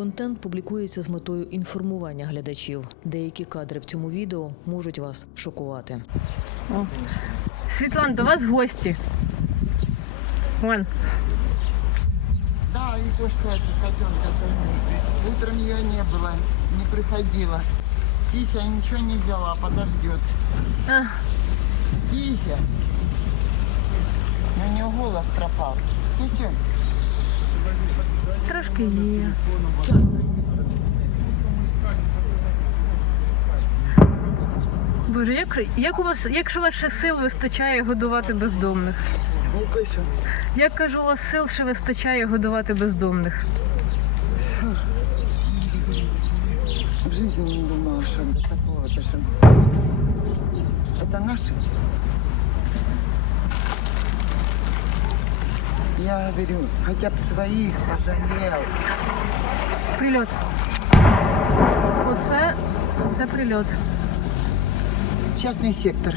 Контент публікується з метою інформування глядачів. Деякі кадри в цьому відео можуть вас шокувати. Світлан, до вас гості. Вон. Да, и кошка эта котенка пойми. Утром ее не было, не приходила. Кися ничего не взяла, подождет. А, Кися! У нее голос пропал. Кися, трошки є. Боже, як, як у вас, як ж у вас ще сил вистачає годувати бездомних? не слышу. Як кажу, у вас сил ще вистачає годувати бездомних? В жизни не думала, что до такого даже. Это наши? Я говорю, хотя бы своих пожалел. Прильот. Оце, оце прильот. Частный сектор.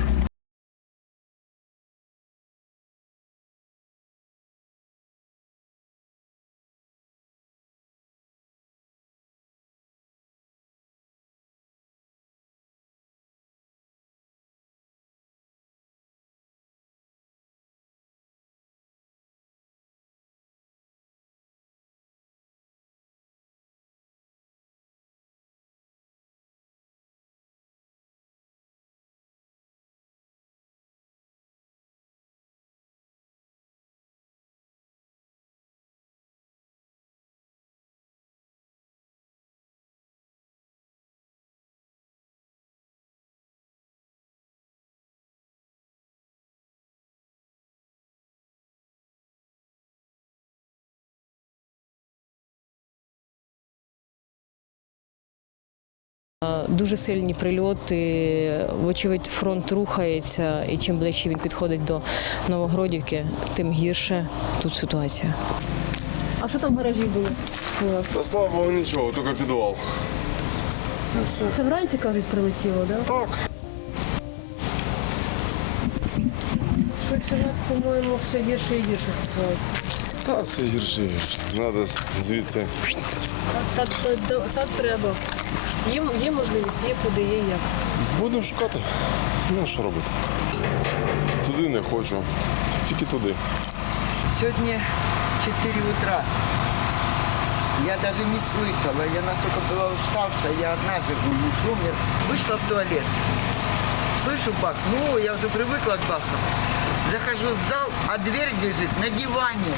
Дуже сильні прильоти. Вочевидь, фронт рухається, і чим ближче він підходить до Новогродівки, тим гірше тут ситуація. А що там в гаражі було у вас? Та слава Богу, нічого, тільки підвал. І все. Це вранці кажуть, прилетіло, да? Так, Щось у нас, по-моєму, все гірше і гірше ситуація. та все гірше. і гірше. Треба звідси. Так, так, так, так треба. Є, є можливість, є куди, є як. Будемо шукати. Ну, а що робити? Туди не хочу. Тільки туди. Сегодня 4 утра. Я даже не слышала. Я настолько была уставшая. Я одна живу, муж умер. Вышла в туалет. Слышу бах. Ну, я уже привыкла к бахам. Захожу в зал, а дверь лежит на диване.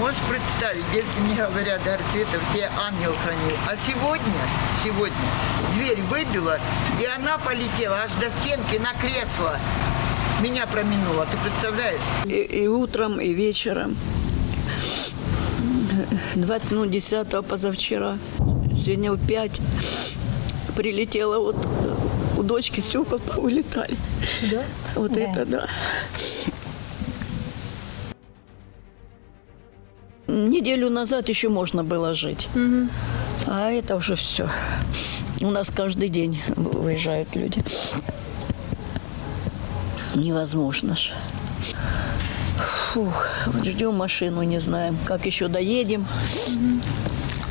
Можешь представить, девки мне говорят, Дарья Цветов, тебя ангел хранил. А сегодня, сегодня дверь выбила, и она полетела аж до стенки на кресло. Меня проминула, ты представляешь? И, и утром, и вечером. 20 минут 10 позавчера. Сегодня в 5 прилетела вот у дочки стекла повылетали. Да? Вот это да. Неделю назад еще можно было жить. А это уже все. У нас каждый день выезжают люди. Невозможно ж. Фух, вот ждем машину, не знаем, как еще доедем.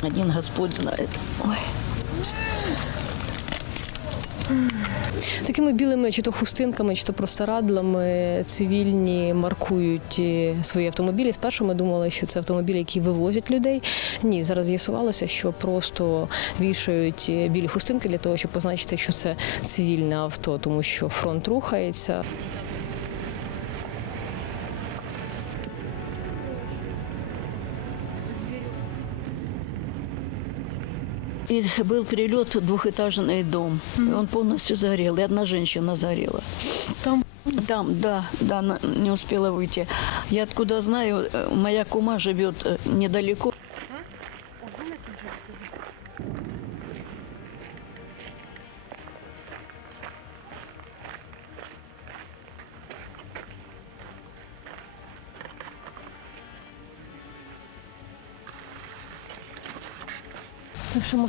Один Господь знает. Ой. Такими білими чи то хустинками, чи то простирадлами цивільні маркують е, свої автомобілі. Спершу ми думали, що це автомобілі, які вивозять людей. Ні, зараз з'ясувалося, що просто вішають е, білі хустинки для того, щоб позначити, що це цивільне авто, тому що фронт рухається. И был прилет в двухэтажный дом. И он полностью загорел. И одна женщина загорела. Там? Там, да, да, она не успела выйти. Я откуда знаю, э, моя кума живет э, недалеко.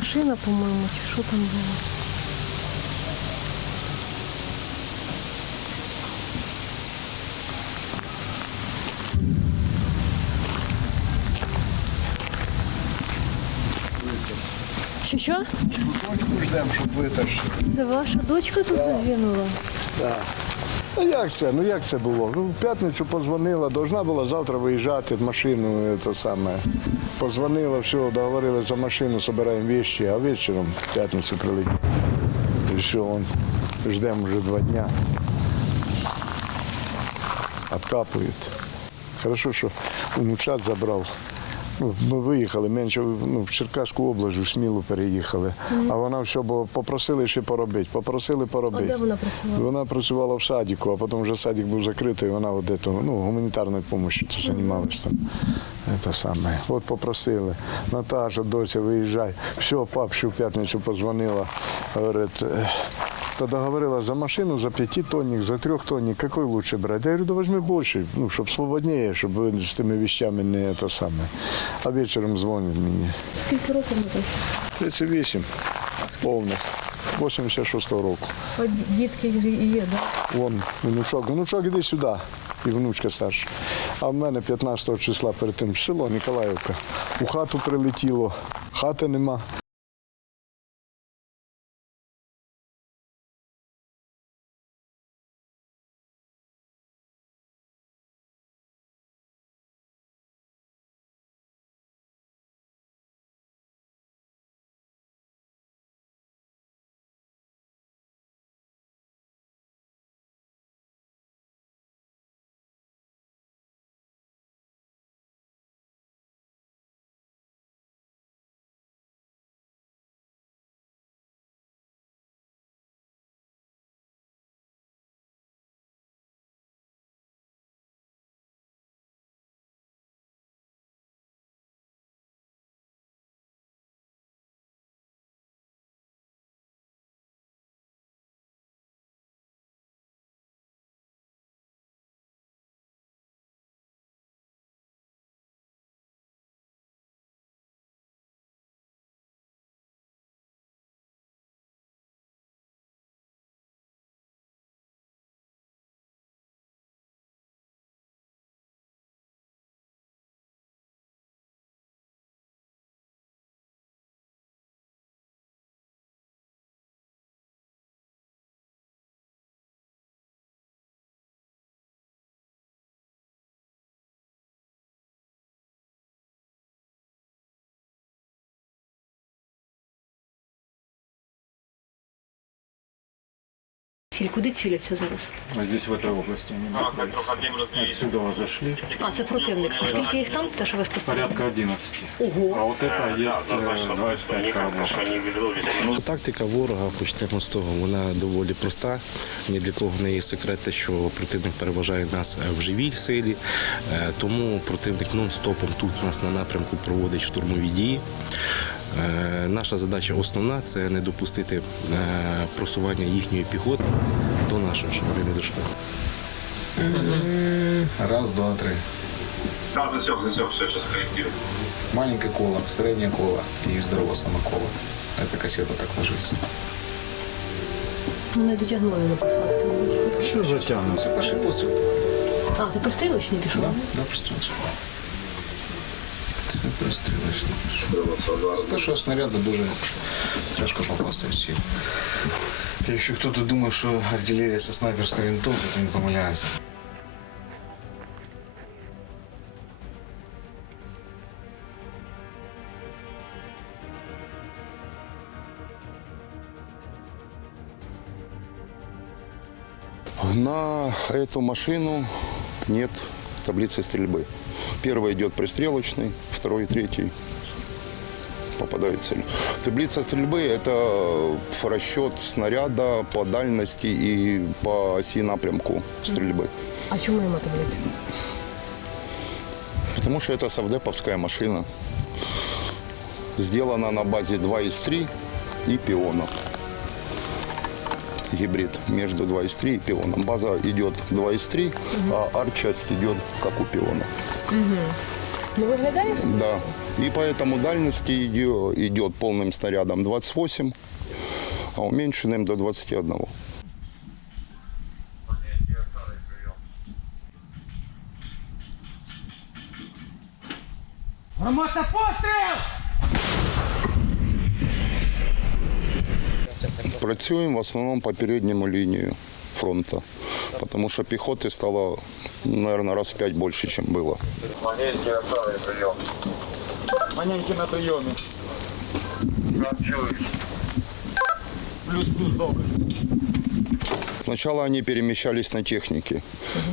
Машина, по-моєму, чи що там було. Що що? Ждемо, щоб витащили. Це ваша дочка тут загинула? Ну як це? Ну як це було? Ну, в п'ятницю позвонила, должна була завтра виїжджати машину, це саме. Позвонила, все, договорили за машину, збираємо вещи, а вечором в п'ятницю прилетіли. І все, он, ждемо вже два дня. Откапують. Хорошо, що внучат забрав. Ну, ми виїхали менше ну, в Черкаську область, у Смілу переїхали. А вона все, бо попросили ще поробити. Попросили поробити. де вона працювала? Вона працювала в садіку, а потім вже садик був закритий, вона от ето, ну, гуманітарною допомогою займалася там. Це саме. От попросили. Наташа, доця, виїжджай. Все, пап ще в п'ятницю позвонила. Говорить, «Е, та договорила за машину, за п'ятитонник, за трьохтонник, який лучше брати? Я говорю, да возьми більше, ну, щоб свободніше, щоб ви з тими вещами не те саме. А вечором дзвонить мені. Скільки років Наташа? 38, повних, 86-го року. А дітки є, так? Вон внучок. Внучок іди сюди. І внучка старша. А в мене 15 числа перед тим село Ніколаївка. У хату прилетіло, хати нема. Ціль, куди ціляться зараз? А здесь, в этой области они находятся. Отсюда вот зашли. А, це противник. А скільки їх там, те, що ви спостерігали? Порядка 11. Ого. А вот это есть э, 25 кораблів. Тактика ворога, почнемо з того, вона доволі проста. Ні для кого не є секрет, те, що противник переважає нас в живій силі. Е, Тому противник нон-стопом тут у нас на напрямку проводить штурмові дії. Е, Наша задача основна це не допустити е, просування їхньої піхоти до нашого, щоб вони не дійшли. Раз, два, три. Да, засек, засек, все, сейчас корректирую. Маленькое коло, среднее коло и здоровое самоколо. Эта кассета так ложится. Не дотягнули на посадку. Все затягнуто. Це перший постріл. А, це пристрілочний пішов? Да, пристрілочний. Це пристрілочний. З першого снаряду дуже тяжко попасти в ціль. Якщо хтось думає, що артилерія це снайперська винтовка, то він помиляється. На эту машину нет таблицы стрельбы. Первый идет пристрелочный, второй и третий попадают в цель. Таблица стрельбы – это расчет снаряда по дальности и по оси напрямку стрельбы. А чому йому таблиця? Потому что это совдеповская машина. Сделана на базе 2 из 3 и пиона. Гибрид между 2 из 3 и пионом. База идет 2 из 3, а арт-часть идет как у пиона. Ну виглядає? Да, И по этому дальности идет, идет полным снарядом 28, а уменьшенным до 21. Працюємо в основном по переднему линию фронта, потому что пехоты стало, наверное, раз в пять больше, чем было. Маненьки на прийомі. Плюс-плюс добре. Сначала они перемещались на технике.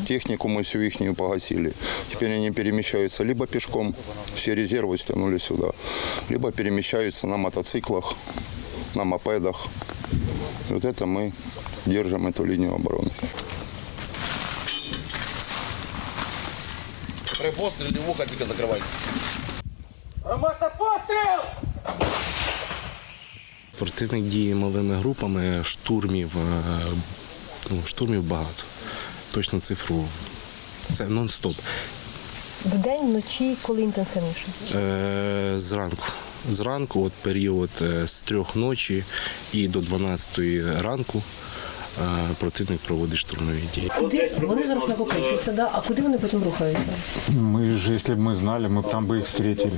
Технику мы всю ихнюю погасили. Теперь они перемещаются либо пешком, все резервы стянули сюда, либо перемещаются на мотоциклах, на мопедах. И вот это мы держим эту линию обороны. При пострілі вуха тільки закривайте. Противник діє малими групами, штурмів, е, ну, штурмів багато. Точно цифру. Це нон-стоп. Вдень, вночі, коли інтенсивніше. Е, зранку. Зранку, от період е, з трьох ночі і до 12 ранку е, противник проводить штурмові дії. Куди вони зараз накопичуються, да? а куди вони потім рухаються? Мы же, если бы мы знали, мы бы там бы их встретили.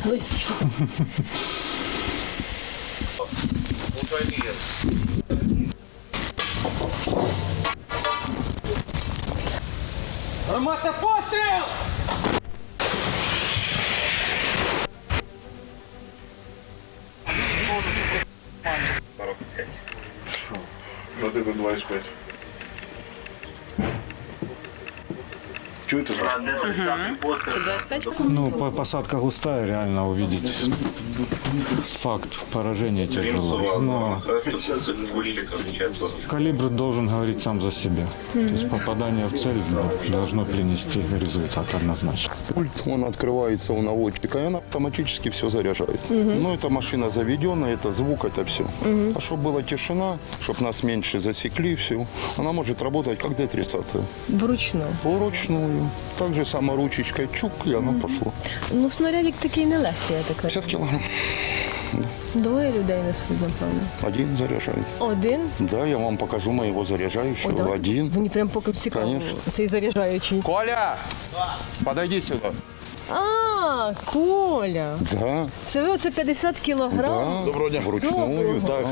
Вот это 25. Чуєте? Ну, по- посадка густая, реально увидеть факт поражения тяжело. Но калибр должен говорить сам за себя. То есть попадание в цель должно принести результат однозначно. Пульт, он открывается у наводчика, и он автоматически все заряжает. Ну, это машина заведена, это звук, это все. А чтобы была тишина, чтобы нас меньше засекли, все, она может работать как Д-30. Вручну. Вручную. Так же сама ручечка, чук, и оно пішло. Ну, снарядик такий нелегкий, я так 50 кілограм. Двоє людей несуть, напевно. Один заряжает. Один? Да, я вам покажу моєго заряджаючого. Один. Мені прям поки цікаво. Конечно. Цей заряджаючий. Коля! Подойди сюда. А, Коля. Да, Це ви оце 50 кілограм? да. Доброго дня. Вручную. Доброго. Так.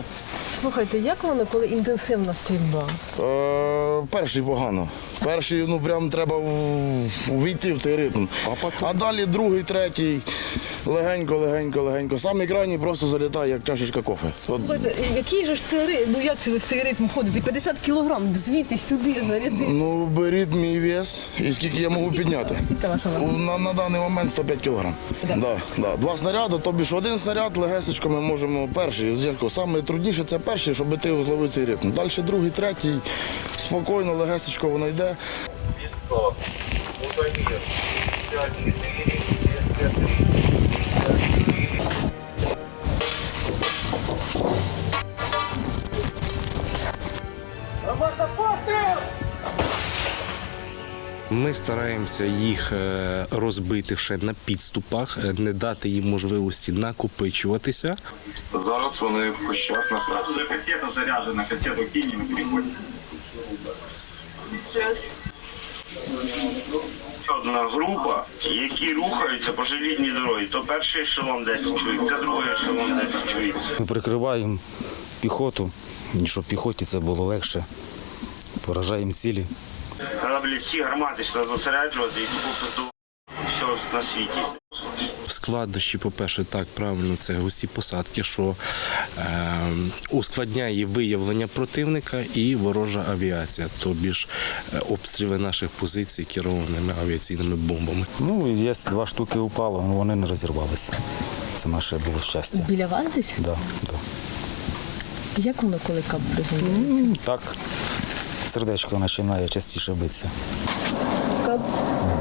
Слухайте, як воно, коли інтенсивна стрільба? Е, перший погано. Перший, ну прям треба в- увійти в цей ритм. А потім? А далі другий, третій, легенько, легенько, легенько. Самий крайній просто залітає, як чашечка кофе. От який же ж це ритм? Ну як це ви в цей ритм ходите? 50 кілограм звідти сюди зарядити. Ну, беріть мій вес і скільки я можу підняти. На, на даний момент 105 кг. Да, да. Два снаряди, тобі ж один снаряд легесечко ми можемо перший. Саме трудніше це перший, щоб ти зловив цей ритм. Далі другий, третій, спокійно, легесечко воно йде. Ми стараємося їх е, розбити ще на підступах, е, не дати їм можливості накопичуватися. Зараз вони в кущах на кассета заряжена, кассету кинем и. Одна група, які рухаються по желізній дорозі. То перший ешелон 10 чоловік, це другий ешелон 10 чоловік. Ми прикриваємо піхоту, щоб піхоті це було легше. Поражаємо цілі. Треба, всі гармати сюди зосереджувати і купити все на світі. Складнощі, по-перше, так правильно, це густі посадки, що е, ускладняє виявлення противника і ворожа авіація, тобі ж е, обстріли наших позицій керованими авіаційними бомбами. Ну, є два штуки упало, але вони не розірвалися. Це наше було щастя. Біля вас десь? Да, да. Як воно, коли кап приземляється? Так, сердечко починає частіше битися.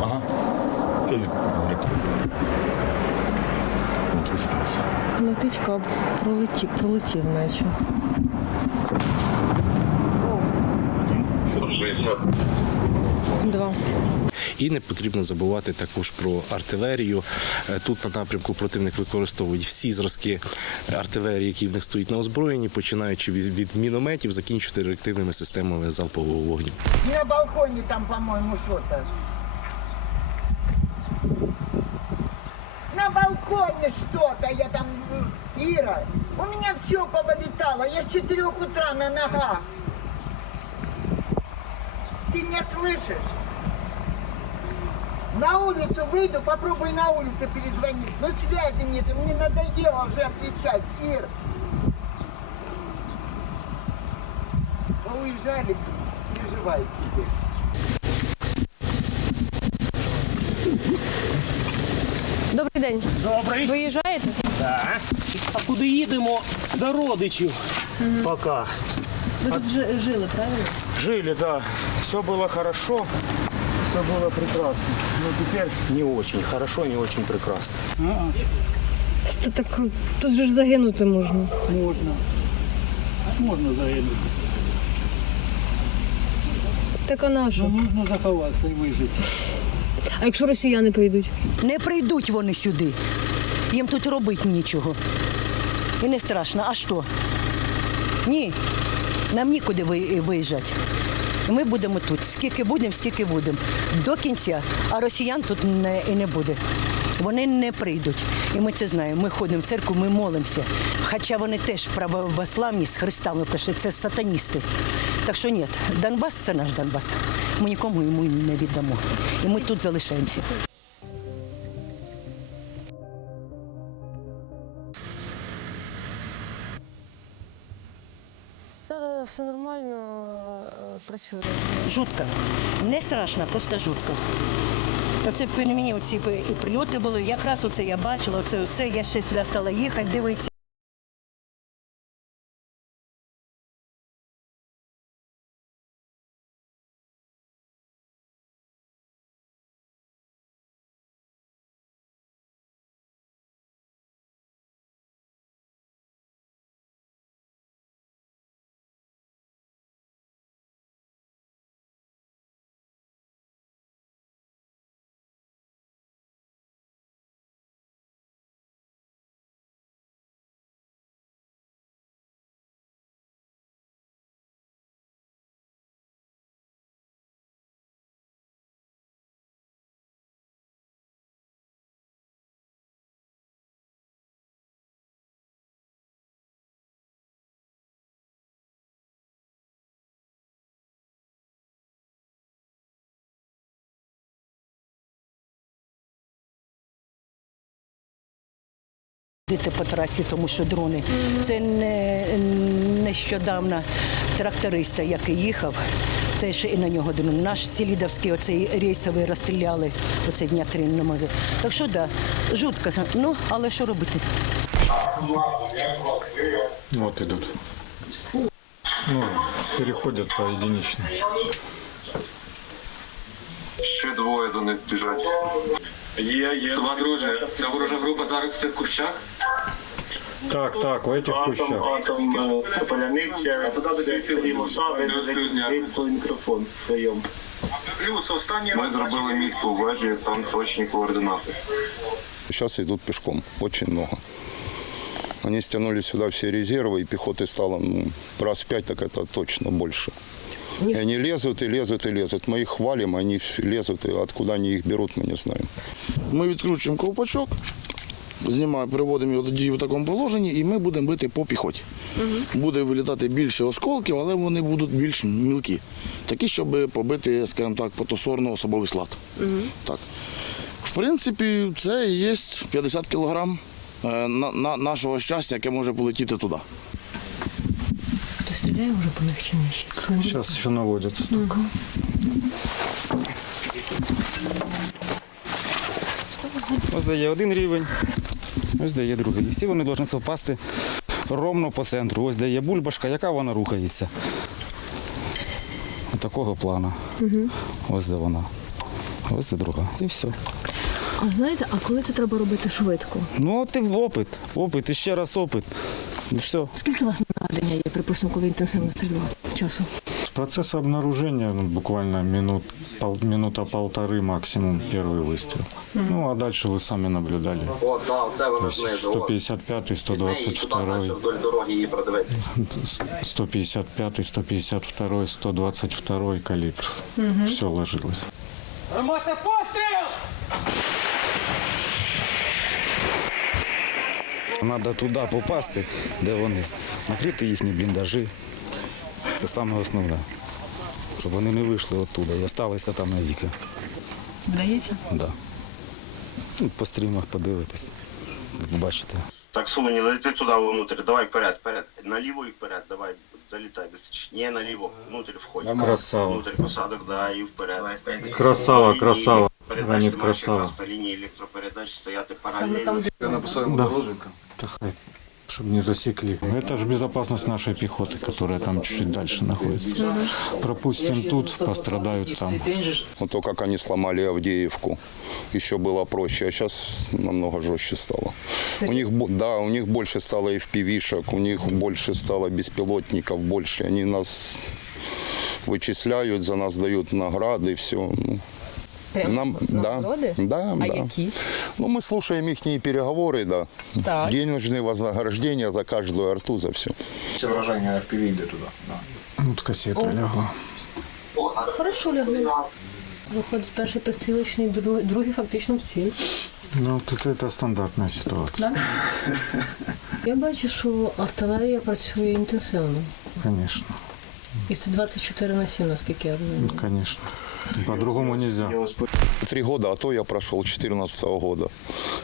Ага. Летить каб, Пролетів, пролетів наче. Два. І не потрібно забувати також про артилерію. Е, Тут на напрямку противник використовують всі зразки артилерії, які в них стоять на озброєнні, починаючи від, від мінометів, закінчувати реактивними системами залпового вогню. На балконе там, по-моему, что-то. На балконе что-то, я там, э, Ира, у меня все повылетало, я с 4 утра на ногах. Ты меня слышишь? На улицу выйду, попробуй на улице перезвонить. Ну связи нет, мне надоело уже отвечать, Ир. Вы уезжали, переживайте теперь. Добрий день. Добрий. Виїжджаєте? Так. А куди їдемо? До родичів. Пока. Ви тут жи- жили, правильно? Жили, да. Все было хорошо. Все было прекрасно. Но теперь не очень хорошо, не очень прекрасно. Це так, тут же ж загинути можна. Можна. Можна загинути. Так а на що? Ну, нужно заховатися і вижити. А якщо росіяни прийдуть? Не прийдуть вони сюди. Їм тут робити нічого. І не страшно. А що? Ні. Нам нікуди ви- Ми будемо тут. Скільки будемо, стільки будемо. До кінця. А росіян тут не, і не буде. Вони не прийдуть. І ми це знаємо. Ми ходимо в церкву, ми молимося. Хоча вони теж православні з Христами прийшли, це сатаністи. Так що ні, Донбас це наш Донбас. Ми нікому йому не віддамо. І ми тут залишаємося. Все нормально е. Жутко. Не страшно, просто жутко. Оце мені оці прильоти були. Якраз оце я бачила, оце все. Я ще сюди стала їхати, дивитися. Дити по трасі, тому що дрони. Це не нещодавно тракториста, який їхав, теж і на нього дрон. Наш Селідовський оцей рейсовий розстріляли оце дня три на мозі. Так що да, жутко. Ну, але що робити? Вот идут. Ну, переходят по единично. Ще двоє до них біжать. Є, є. Це ворожа, це ворожа група зараз в цих кущах. Так, так, у этих кущах. Там поляниця, позаду стрілу саби, мікрофон в своєму. Плюс останній Ми зробили мітку в вежі, там точні координати. Сейчас идут пешком, очень много. Они стянули сюда все резервы, и пехоты стало ну, раз в пять, так это точно больше. И они лезут, и лезут, и лезут. Мы их хвалим, они всё лезут, и откуда они их берут, мы не знаем. Ми відкручуємо ковпачок, знімаємо, приводимо його до дії в такому положенні, і ми будемо бити по піхоті. Буде вилітати більше осколків, але вони будуть більш мілкі. Такі, щоб побити, скажімо так, потосорно особовий склад. Так. В принципі, це і є 50 кілограм е, на, на нашого щастя, яке може полетіти туди. Хто стріляє вже по них ще? Сейчас еще наводятся только. Ось де є один рівень, ось де є другий. І всі вони повинні совпасти ровно по центру. Ось де є бульбашка, яка вона рухається. Ось такого плану. Ось де вона. Ось де друга. І все. А знаєте, а коли це треба робити швидко? Ну, і в опит. Опит, і ще раз опит. І все. Скільки у вас наведення є, припустимо, коли інтенсивно стрільба часу? Процесс обнаружения ну, буквально минут, пол- минута полторы максимум первый выстрел. Ну а дальше вы сами наблюдали. О, так, це То воно есть знизу. 155, 122, Вдоль дороги її продивитися. 155, 152, 122 калибр. Все ложилось. Гармата, постріл! Треба туди попасти, де вони. Накрити їхні бліндажі. Це саме основне. Щоб вони не вийшли оттуда і залишилися там навіки. Вдається? Да. Ну, По стрімах подивитись, як бачите. Так, Солоні, лети туди внутрь, давай вперед, вперед. Наліво і вперед, давай, залітай быстрее. Не, наліво, внутрь входь. Красава. Внутрь посадок, да, і вперед. Красава, красава. Ранит красава. По лінії електропередач стояти паралельно. Я написав Да. дороженька. Чтобы не засекли. Это же безопасность нашей пехоты, которая там чуть-чуть дальше находится. Пропустим тут, пострадают там. Вот то, как они сломали Авдеевку, еще было проще, а сейчас намного жестче стало. У них, бо- да, у них больше стало FPV-шек, у них больше стало беспилотников, больше. Они нас вычисляют, за нас дают награды, все. Ну, нам, да, нагороди? да, А да. які? Ну, мы слушаем их переговоры, да. Так. Денежные вознаграждения за каждую арту, за все. Це враження FPV йде туди. Да. Вот кассета лягла. Хорошо лягли. Виходить перший пристрілочний, другий, другий фактично в ціль. Ну, вот это, это стандартная ситуация. Да? Я бачу, що артилерія працює інтенсивно. Конечно, І це 24 на 7, наскільки я розумію. конечно. По-другому нельзя. Три года, а то я прошел 14 года.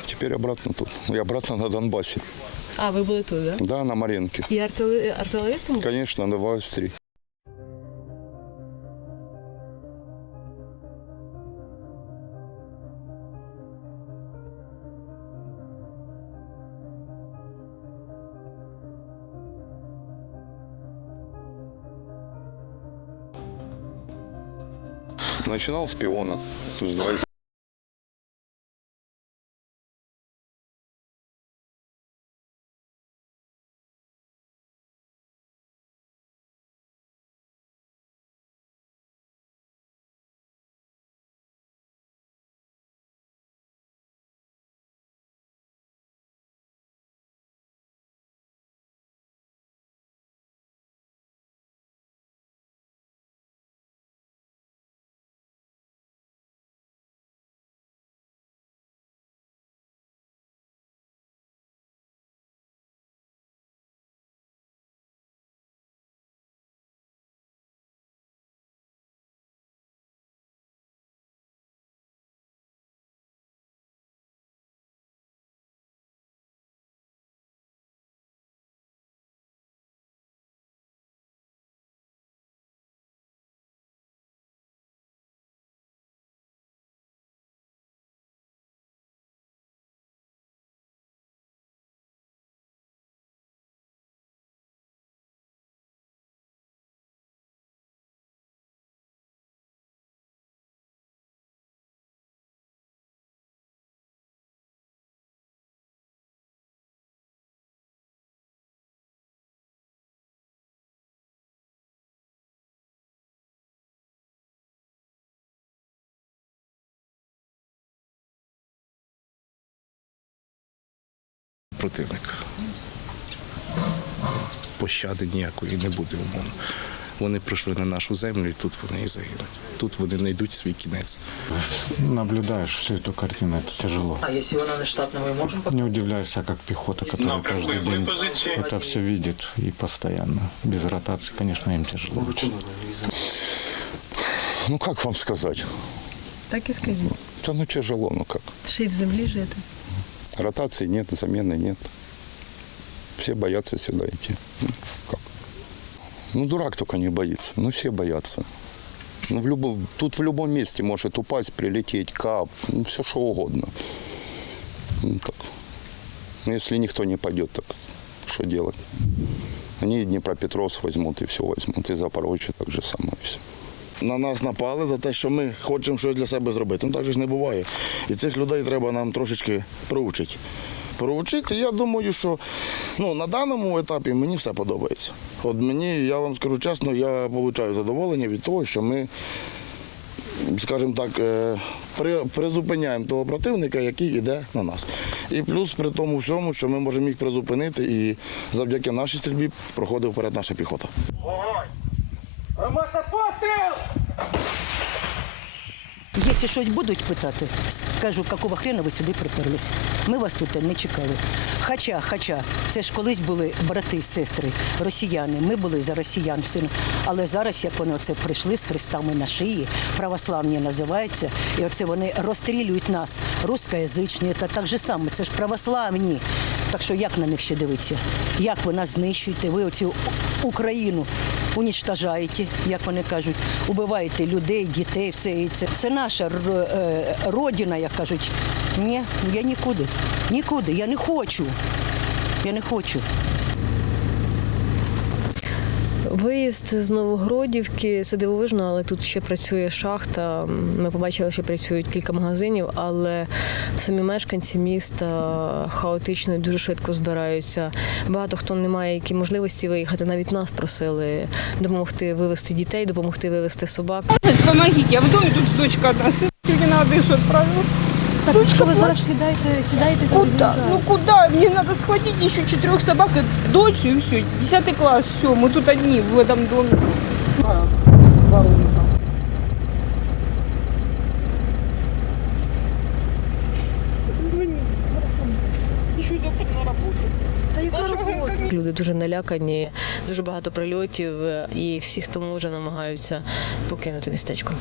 Теперь обратно тут. Я обратно на Донбассе. А, ви були тут, так? Да, на Маренке. І артили... артилеристом? Конечно, на 23. Начинал с пиона. С 20. Противника. Пощади ніякої не буде умовно. Вони прийшли на нашу землю і тут вони і загинуть. Тут вони знайдуть свій кінець. Наблюдаешь всю эту картину, это тяжело. А если вона не штатна, ми можемо Не удивляешься, как пехота, которая каждый день это все видит и постоянно. Без ротации, конечно, им тяжело. очень. Ну, как вам сказать? Так і скажіть. Да ну тяжело, ну как. Ще й в землі жити. Ротации нет, замены нет. Все боятся сюда идти. Ну, как? Ну, дурак только не боится. Ну, все боятся. Ну, в любом, тут в любом месте может упасть, прилететь, кап, ну, все что угодно. Ну, так. Ну, если никто не пойдет, так что делать? Они Днепропетровск возьмут, и все возьмут, и Запорожье так же само, и все. На нас напали за те, що ми хочемо щось для себе зробити. Ну так же ж не буває. І цих людей треба нам трошечки проучити. проучити. Я думаю, що ну, на даному етапі мені все подобається. От мені, я вам скажу чесно, я отримую задоволення від того, що ми, скажімо так, е, при, призупиняємо того противника, який йде на нас. І плюс при тому всьому, що ми можемо їх призупинити, і завдяки нашій стрільбі проходить вперед наша піхота. Гармата постріл! Якщо щось будуть питати, скажу, якого хрена ви сюди приперлись. Ми вас тут не чекали. Хоча, хоча, це ж колись були брати сестри, росіяни. Ми були за росіян все. Але зараз, як вони оце прийшли з хрестами на шиї, православні називаються, і оце вони розстрілюють нас, рускоязичні, та так же саме, це ж православні. Так що як на них ще дивитися? Як ви нас знищуєте? Ви оцю Україну унічтажаєте, як вони кажуть, убиваєте людей, дітей, все і це. Це наша е, родина, як кажуть. Ні, я нікуди. Нікуди. Я не хочу. Я не хочу. Виїзд з Новогродівки це дивовижно, але тут ще працює шахта. Ми побачили, що працюють кілька магазинів, але самі мешканці міста хаотично і дуже швидко збираються. Багато хто не має які можливості виїхати. Навіть нас просили допомогти вивезти дітей, допомогти вивезти собак. Помогите, я в доме тут дочка одна, сын сегодня на Одессу отправила. Так, Дочка ви зараз плачет. сідаєте, сідаєте Куда? Ну куда? Мне надо схватить еще четырех собак и дочь, и все. Десятый класс, все, мы тут одни в этом доме. А, воронка. Звони, еще доктор на работе. Люди дуже налякані, дуже багато прильотів, і всі, хто може, намагаються покинути містечко.